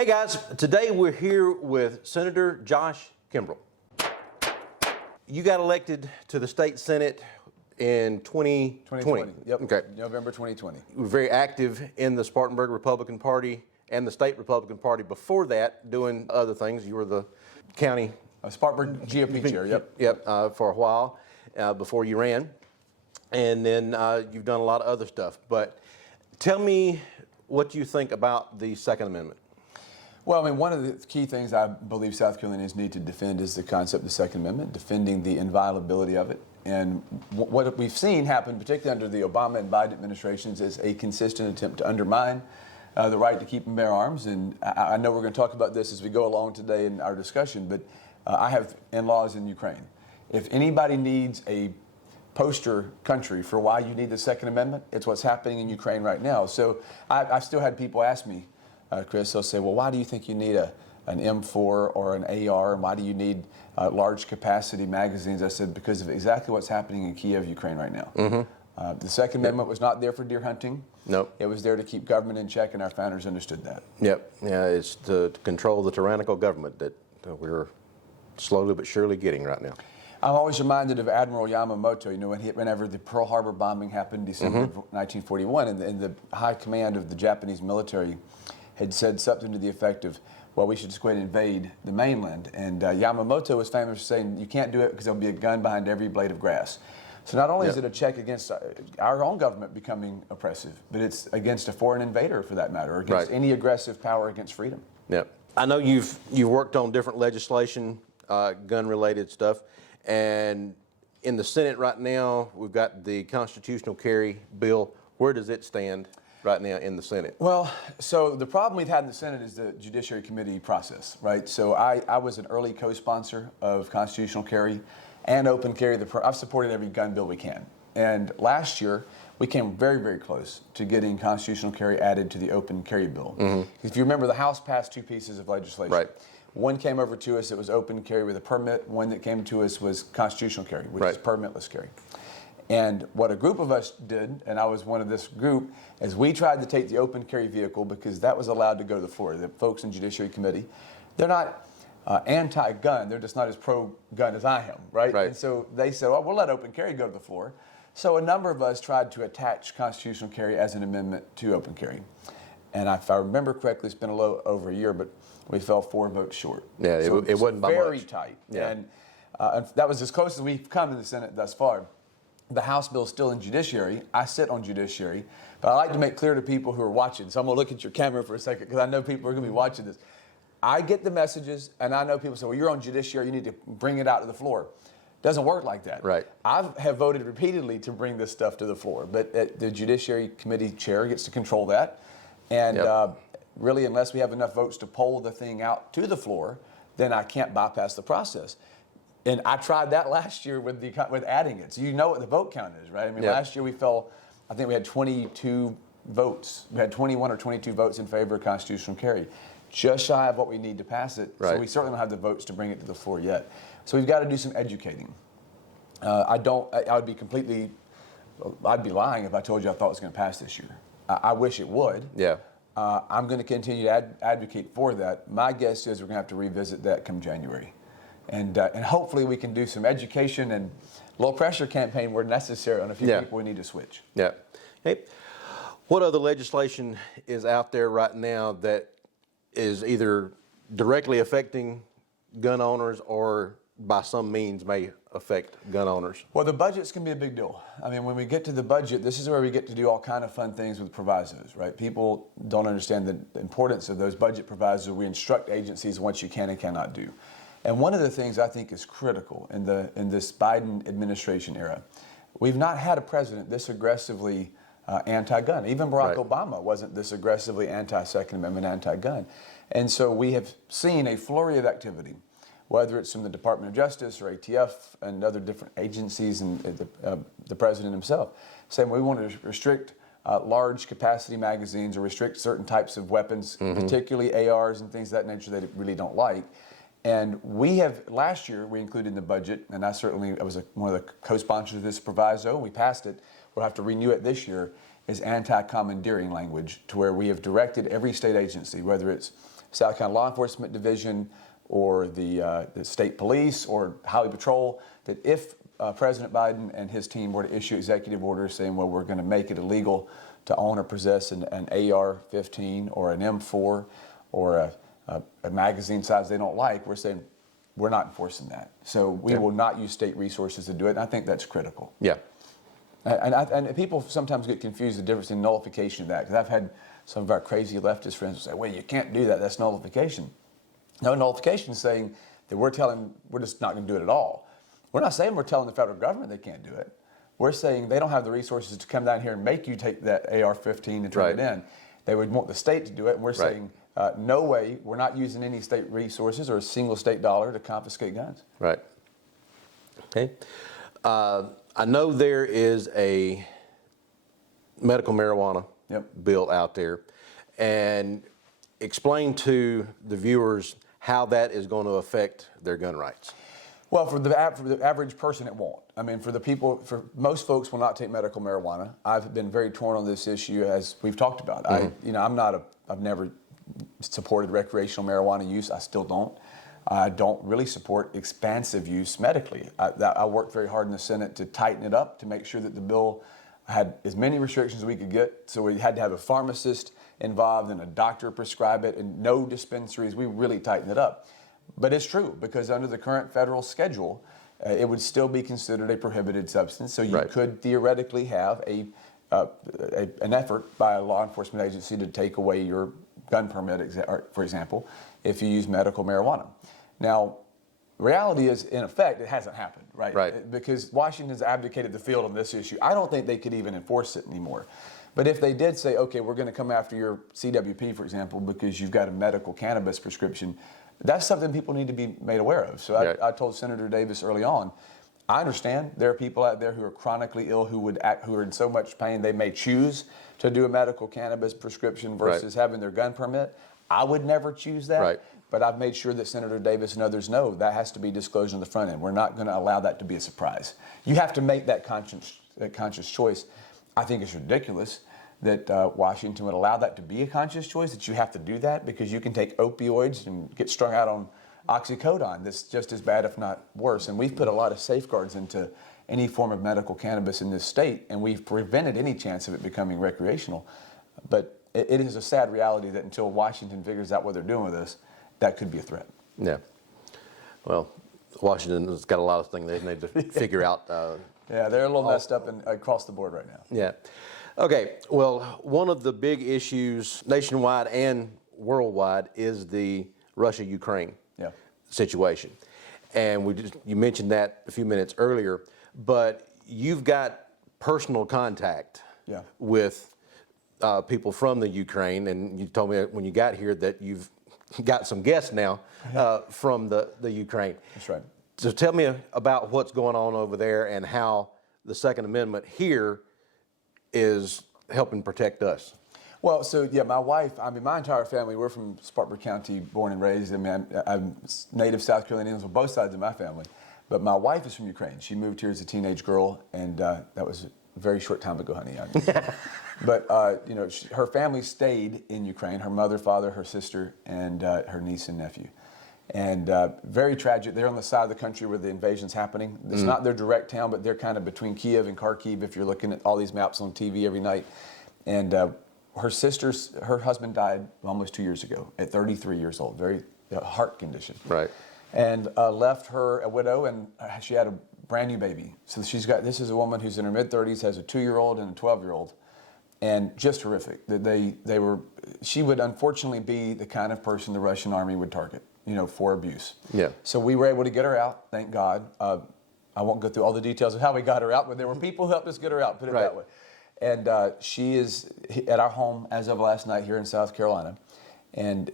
Hey guys, today we're here with Senator Josh Kimbrell. You got elected to the state Senate in 2020. Yep. Okay. November 2020. You were very active in the Spartanburg Republican Party and the state Republican Party before that, doing other things. You were the county Spartanburg GOP chair, yep. Yep, for a while before you ran. And then you've done a lot of other stuff. But tell me what you think about the Second Amendment. Well, I mean, one of the key things I believe South Carolinians need to defend is the concept of the Second Amendment, defending the inviolability of it. And what we've seen happen, particularly under the Obama and Biden administrations, is a consistent attempt to undermine the right to keep and bear arms. And I know we're going to talk about this as we go along today in our discussion, but I have in-laws in Ukraine. If anybody needs a poster country for why you need the Second Amendment, it's what's happening in Ukraine right now. So I've still had people ask me, Chris, they'll say, well, why do you think you need an M4 or an AR? And why do you need large capacity magazines? I said, because of exactly what's happening in Kiev, Ukraine right now. Mm-hmm. The Second Amendment was not there for deer hunting. Nope. It was there to keep government in check, and our founders understood that. Yep. Yeah, it's to control the tyrannical government that we're slowly but surely getting right now. I'm always reminded of Admiral Yamamoto, you know, whenever the Pearl Harbor bombing happened in December of 1941, and the high command of the Japanese military had said something to the effect of, well, we should just go ahead and invade the mainland. And Yamamoto was famous for saying, you can't do it because there'll be a gun behind every blade of grass. So not only is it a check against our own government becoming oppressive, but it's against a foreign invader, for that matter, or against any aggressive power against freedom. Yep. I know you've worked on different legislation, gun-related stuff, and in the Senate right now, we've got the constitutional carry bill. Where does it stand right now in the Senate? Well, so the problem we've had in the Senate is the Judiciary Committee process, right? So I was an early co-sponsor of constitutional carry and open carry. I've supported every gun bill we can. And last year, we came very, very close to getting constitutional carry added to the open carry bill. Mm-hmm. If you remember, the House passed two pieces of legislation. Right. One came over to us, it was open carry with a permit. One that came to us was constitutional carry, which is permitless carry. And what a group of us did, and I was one of this group, is we tried to take the open carry vehicle because that was allowed to go to the floor. The folks in Judiciary Committee, they're not anti-gun, they're just not as pro-gun as I am, right? And so they said, well, we'll let open carry go to the floor. So a number of us tried to attach constitutional carry as an amendment to open carry. And if I remember correctly, it's been a little over a year, but we fell 4 votes short. Yeah, so it wasn't by very much. tight. Yeah. And that was as close as we've come in the Senate thus far. The House bill is still in Judiciary. I sit on Judiciary. But I like to make clear to people who are watching, so I'm going to look at your camera for a second because I know people are going to be watching this. I get the messages, and I know people say, well, you're on Judiciary, you need to bring it out to the floor. It doesn't work like that. Right. I have voted repeatedly to bring this stuff to the floor, but the Judiciary Committee chair gets to control that. And really, unless we have enough votes to poll the thing out to the floor, then I can't bypass the process. And I tried that last year with adding it. So you know what the vote count is, right? I mean, last year we fell, I think we had 22 votes. We had 21 or 22 votes in favor of constitutional carry. Just shy of what we need to pass it. Right. So we certainly don't have the votes to bring it to the floor yet. So we've got to do some educating. I'd be lying if I told you I thought it was going to pass this year. I wish it would. Yeah. I'm going to continue to advocate for that. My guess is we're going to have to revisit that come January. And hopefully we can do some education and low pressure campaign where necessary on a few people we need to switch. Yeah. Hey, what other legislation is out there right now that is either directly affecting gun owners or by some means may affect gun owners? Well, the budget's going to be a big deal. I mean, when we get to the budget, this is where we get to do all kind of fun things with provisos, right? People don't understand the importance of those budget provisos. We instruct agencies what you can and cannot do. And one of the things I think is critical in this Biden administration era, we've not had a president this aggressively anti-gun. Even Barack Obama wasn't this aggressively anti-Second Amendment, anti-gun. And so we have seen a flurry of activity, whether it's from the Department of Justice or ATF and other different agencies and the president himself, saying we want to restrict large capacity magazines or restrict certain types of weapons, particularly ARs and things of that nature that they really don't like. And we have, last year, we included in the budget, and I was one of the co-sponsors of this proviso. We passed it. We'll have to renew it this year, is anti-commandeering language, to where we have directed every state agency, whether it's South Carolina Law Enforcement Division or the state police or Highway Patrol, that if President Biden and his team were to issue executive orders saying, well, we're going to make it illegal to own or possess an AR-15 or an M4 or a magazine size they don't like, we're saying we're not enforcing that. So we will not use state resources to do it, and I think that's critical. Yeah. And people sometimes get confused the difference in nullification of that, because I've had some of our crazy leftist friends say, well, you can't do that, that's nullification. No, nullification is saying that we're just not going to do it at all. We're not saying we're telling the federal government they can't do it. We're saying they don't have the resources to come down here and make you take that AR-15 and turn it in. They would want the state to do it, and we're saying, no way, we're not using any state resources or a single state dollar to confiscate guns. Right. Okay. I know there is a medical marijuana bill out there, and explain to the viewers how that is going to affect their gun rights. Well, for the average person, it won't. I mean, for most folks will not take medical marijuana. I've been very torn on this issue, as we've talked about. I've never supported recreational marijuana use. I still don't. I don't really support expansive use medically. I worked very hard in the Senate to tighten it up, to make sure that the bill had as many restrictions as we could get. So we had to have a pharmacist involved and a doctor prescribe it, and no dispensaries. We really tightened it up. But it's true, because under the current federal schedule, it would still be considered a prohibited substance. So you could theoretically have an effort by a law enforcement agency to take away your gun permit, for example, if you use medical marijuana. Now, reality is, in effect, it hasn't happened, right? Because Washington's abdicated the field on this issue. I don't think they could even enforce it anymore. But if they did say, okay, we're going to come after your CWP, for example, because you've got a medical cannabis prescription, that's something people need to be made aware of. So I told Senator Davis early on, I understand there are people out there who are chronically ill who are in so much pain they may choose to do a medical cannabis prescription versus having their gun permit. I would never choose that. But I've made sure that Senator Davis and others know that has to be disclosed on the front end. We're not going to allow that to be a surprise. You have to make that conscious choice. I think it's ridiculous that Washington would allow that to be a conscious choice, that you have to do that, because you can take opioids and get strung out on oxycodone. That's just as bad, if not worse. And we've put a lot of safeguards into any form of medical cannabis in this state, and we've prevented any chance of it becoming recreational. But it is a sad reality that until Washington figures out what they're doing with this, that could be a threat. Yeah. Well, Washington's got a lot of things they need to figure out. Yeah, they're a little messed up across the board right now. Yeah. Okay. Well, one of the big issues nationwide and worldwide is the Russia-Ukraine situation. And you mentioned that a few minutes earlier, but you've got personal contact with people from the Ukraine, and you told me when you got here that you've got some guests now from the Ukraine. That's right. So tell me about what's going on over there and how the Second Amendment here is helping protect us. Well, so my wife, my entire family, we're from Spartanburg County, born and raised. I'm native South Carolinians on both sides of my family. But my wife is from Ukraine. She moved here as a teenage girl, and that was a very short time ago, honey. But her family stayed in Ukraine. Her mother, father, her sister, and her niece and nephew. And very tragic. They're on the side of the country where the invasion's happening. It's not their direct town, but they're kind of between Kiev and Kharkiv, if you're looking at all these maps on TV every night. And her husband died almost 2 years ago at 33 years old, very heart condition. Right. And left her a widow, and she had a brand new baby. So this is a woman who's in her mid-30s, has a 2-year-old and a 12-year-old. And just horrific. She would unfortunately be the kind of person the Russian army would target, for abuse. Yeah. So we were able to get her out, thank God. I won't go through all the details of how we got her out, but there were people who helped us get her out, put it that way. And she is at our home as of last night here in South Carolina. And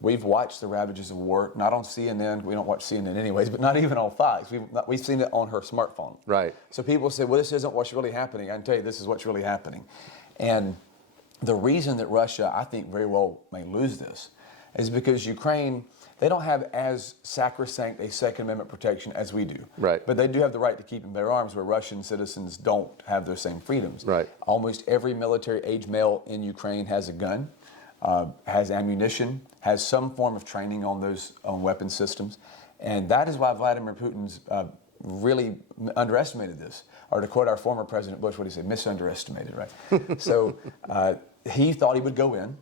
we've watched the ravages of war, not on CNN. We don't watch CNN anyways, but not even on Fox. We've seen it on her smartphone. Right. So people say, well, this isn't what's really happening. I can tell you this is what's really happening. And the reason that Russia, I think, very well may lose this is because Ukraine, they don't have as sacrosanct a Second Amendment protection as we do. Right. But they do have the right to keep and bear arms, where Russian citizens don't have those same freedoms. Right. Almost every military age male in Ukraine has a gun. has ammunition, has some form of training on those weapon systems. And that is why Vladimir Putin's really underestimated this. Or to quote our former President Bush, what did he say? Misunderestimated, right? So he thought he would go in,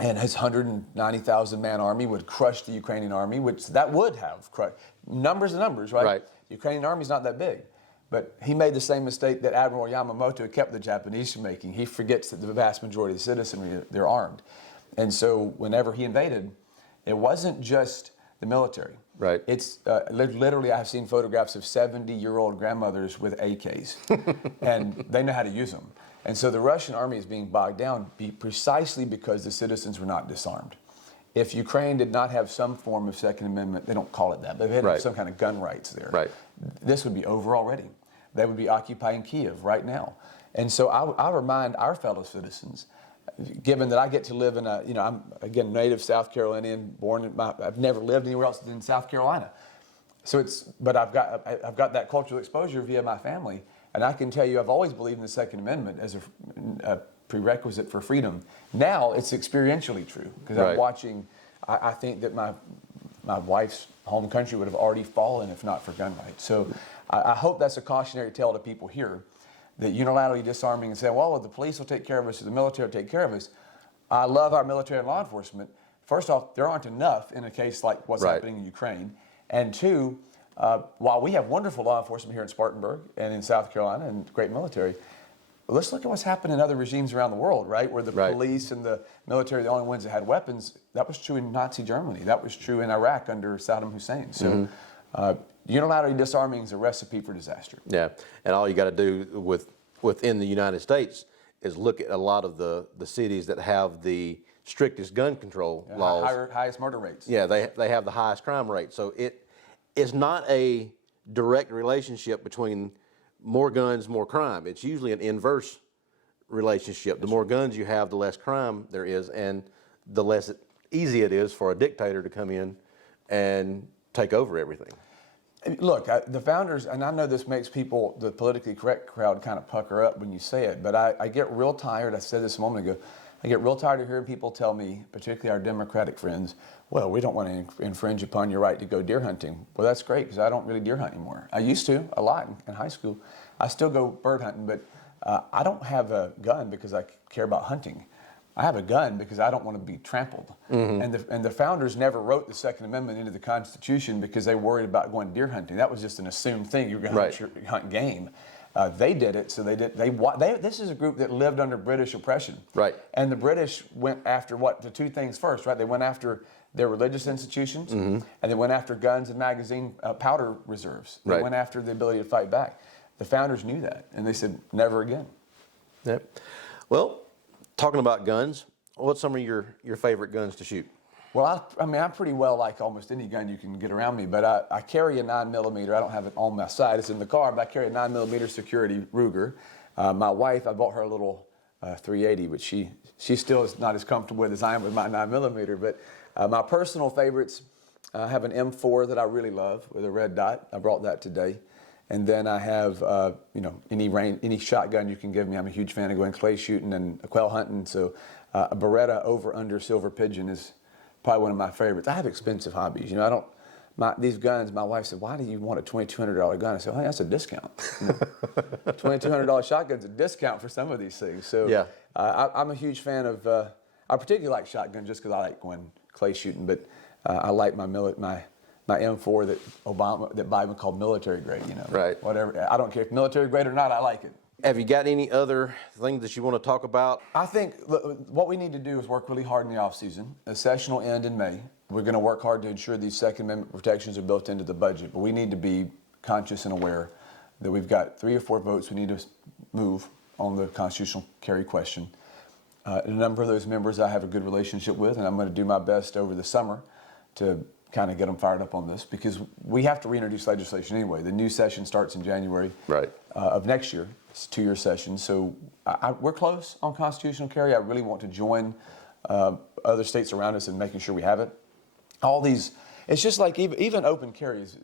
and his 190,000 man army would crush the Ukrainian army, which that would have crushed. Numbers and numbers, right? Right. The Ukrainian army's not that big. But he made the same mistake that Admiral Yamamoto kept the Japanese from making. He forgets that the vast majority of the citizenry, they're armed. And so whenever he invaded, it wasn't just the military. Right. It's literally, I've seen photographs of 70-year-old grandmothers with AKs, and they know how to use them. And so the Russian army is being bogged down precisely because the citizens were not disarmed. If Ukraine did not have some form of Second Amendment, they don't call it that, but if they had some kind of gun rights there, this would be over already. They would be occupying Kiev right now. And so I remind our fellow citizens, given that I get to live in a, I'm again native South Carolinian, I've never lived anywhere else than South Carolina. So but I've got that cultural exposure via my family, and I can tell you I've always believed in the Second Amendment as a prerequisite for freedom. Now it's experientially true because I'm watching. I think that my wife's home country would have already fallen if not for gun rights. So I hope that's a cautionary tale to people here, that unilaterally disarming and saying, well, the police will take care of us or the military will take care of us. I love our military and law enforcement. First off, there aren't enough in a case like what's happening in Ukraine. And two, while we have wonderful law enforcement here in Spartanburg and in South Carolina and great military, let's look at what's happened in other regimes around the world, right? Where the police and the military are the only ones that had weapons. That was true in Nazi Germany. That was true in Iraq under Saddam Hussein. So unilaterally disarming is a recipe for disaster. Yeah, and all you got to do within the United States is look at a lot of the cities that have the strictest gun control laws. Highest murder rates. Yeah, they have the highest crime rate. So it's not a direct relationship between more guns, more crime. It's usually an inverse relationship. The more guns you have, the less crime there is, and the less easy it is for a dictator to come in and take over everything. Look, the founders, and I know this makes people, the politically correct crowd, kind of pucker up when you say it, but I get real tired. I said this a moment ago. I get real tired of hearing people tell me, particularly our Democratic friends, well, we don't want to infringe upon your right to go deer hunting. Well, that's great, because I don't really deer hunt anymore. I used to, a lot in high school. I still go bird hunting, but I don't have a gun because I care about hunting. I have a gun because I don't want to be trampled. Mm-hmm. And the founders never wrote the Second Amendment into the Constitution because they worried about going deer hunting. That was just an assumed thing. You were going to hunt game. They did it, so this is a group that lived under British oppression. Right. And the British went after the two things first, right? They went after their religious institutions, and they went after guns and magazine powder reserves. They went after the ability to fight back. The founders knew that, and they said, never again. Yep. Well, talking about guns, what's some of your favorite guns to shoot? Well, I'm pretty well like almost any gun you can get around me, but I carry a 9mm. I don't have it on my side. It's in the car, but I carry a 9mm security Ruger. My wife, I bought her a little 380, but she still is not as comfortable with as I am with my 9mm. But my personal favorites, I have an M4 that I really love with a red dot. I brought that today. And then I have, any shotgun you can give me. I'm a huge fan of going clay shooting and quail hunting. So a Beretta over/under Silver Pigeon is probably one of my favorites. I have expensive hobbies. These guns, my wife said, why do you want a $2,200 gun? I said, honey, that's a discount. $2,200 shotgun's a discount for some of these things. So I'm a huge fan of, I particularly like shotgun just because I like going clay shooting, but I like my M4 that Biden called military grade, Right. Whatever. I don't care if military grade or not, I like it. Have you got any other things that you want to talk about? I think what we need to do is work really hard in the off season. The session will end in May. We're going to work hard to ensure these Second Amendment protections are built into the budget, but we need to be conscious and aware that we've got 3 or 4 votes we need to move on the constitutional carry question. A number of those members I have a good relationship with, and I'm going to do my best over the summer to kind of get them fired up on this, because we have to reintroduce legislation anyway. The new session starts in January of next year. It's a 2-year session. So we're close on constitutional carry. I really want to join other states around us in making sure we have it. All these, it's just like even open carries.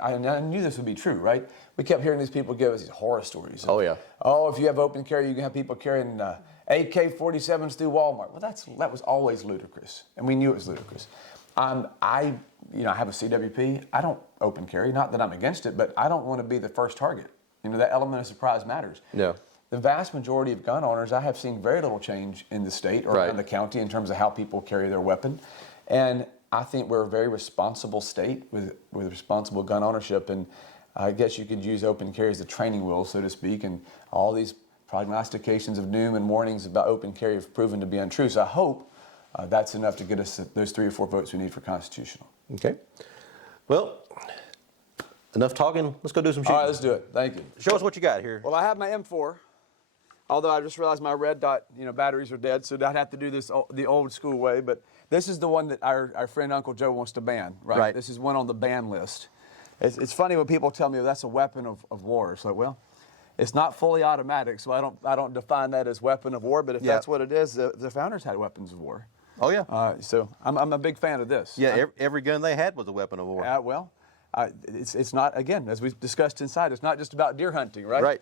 I knew this would be true, right? We kept hearing these people give us these horror stories. Oh, yeah. Oh, if you have open carry, you can have people carrying AK-47s through Walmart. Well, that was always ludicrous, and we knew it was ludicrous. I have a CWP. I don't open carry. Not that I'm against it, but I don't want to be the first target. That element of surprise matters. No. The vast majority of gun owners, I have seen very little change in the state or in the county in terms of how people carry their weapon. And I think we're a very responsible state with responsible gun ownership. And I guess you could use open carry as the training wheel, so to speak. And all these prognostications of doom and warnings about open carry have proven to be untrue. So I hope that's enough to get us those 3 or 4 votes we need for constitutional. Okay. Well, enough talking. Let's go do some shooting. All right, let's do it. Thank you. Show us what you got here. Well, I have my M4. Although I just realized my red dot, batteries are dead, so I'd have to do this the old school way. But this is the one that our friend Uncle Joe wants to ban, right? Right. This is one on the ban list. It's funny when people tell me that's a weapon of war. It's like, well, it's not fully automatic, so I don't define that as weapon of war. But if that's what it is, the founders had weapons of war. Oh yeah. So I'm a big fan of this. Yeah. Every gun they had was a weapon of war. Well, it's not, again, as we discussed inside, it's not just about deer hunting, right? Right.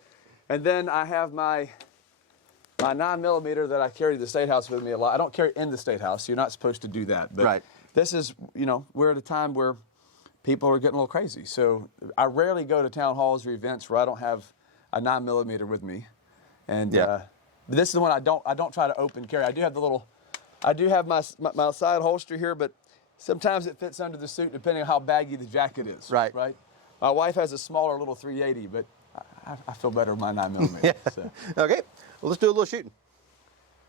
And then I have my 9mm that I carry to the State House with me a lot. I don't carry it in the State House. You're not supposed to do that. But this is, we're at a time where people are getting a little crazy. So I rarely go to town halls or events where I don't have a 9mm with me. And but this is the one I don't try to open carry. I do have my side holster here, but sometimes it fits under the suit depending on how baggy the jacket is. Right. Right. My wife has a smaller little 380, but I feel better with my 9mm. So. Okay. Well, let's do a little shooting.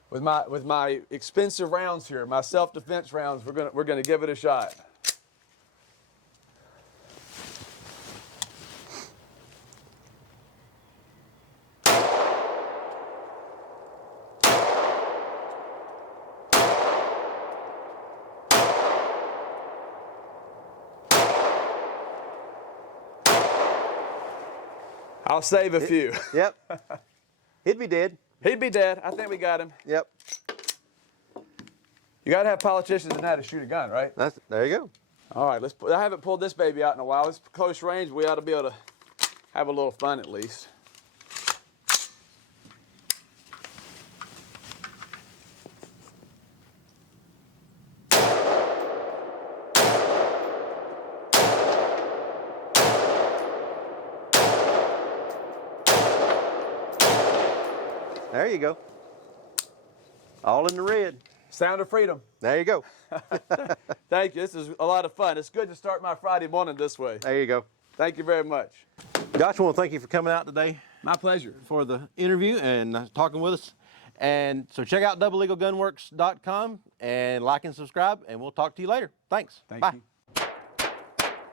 With my expensive rounds here, my self-defense rounds, we're gonna give it a shot. I'll save a few. Yep. He'd be dead. He'd be dead. I think we got him. Yep. You got to have politicians that know how to shoot a gun, right? There you go. All right, I haven't pulled this baby out in a while. It's close range. We ought to be able to have a little fun at least. There you go. All in the red. Sound of freedom. There you go. Thank you. This is a lot of fun. It's good to start my Friday morning this way. There you go. Thank you very much. Josh, I want to thank you for coming out today. My pleasure. For the interview and talking with us. And so check out doublelegalgunworks.com and like and subscribe, and we'll talk to you later. Thanks. Thank Bye. you.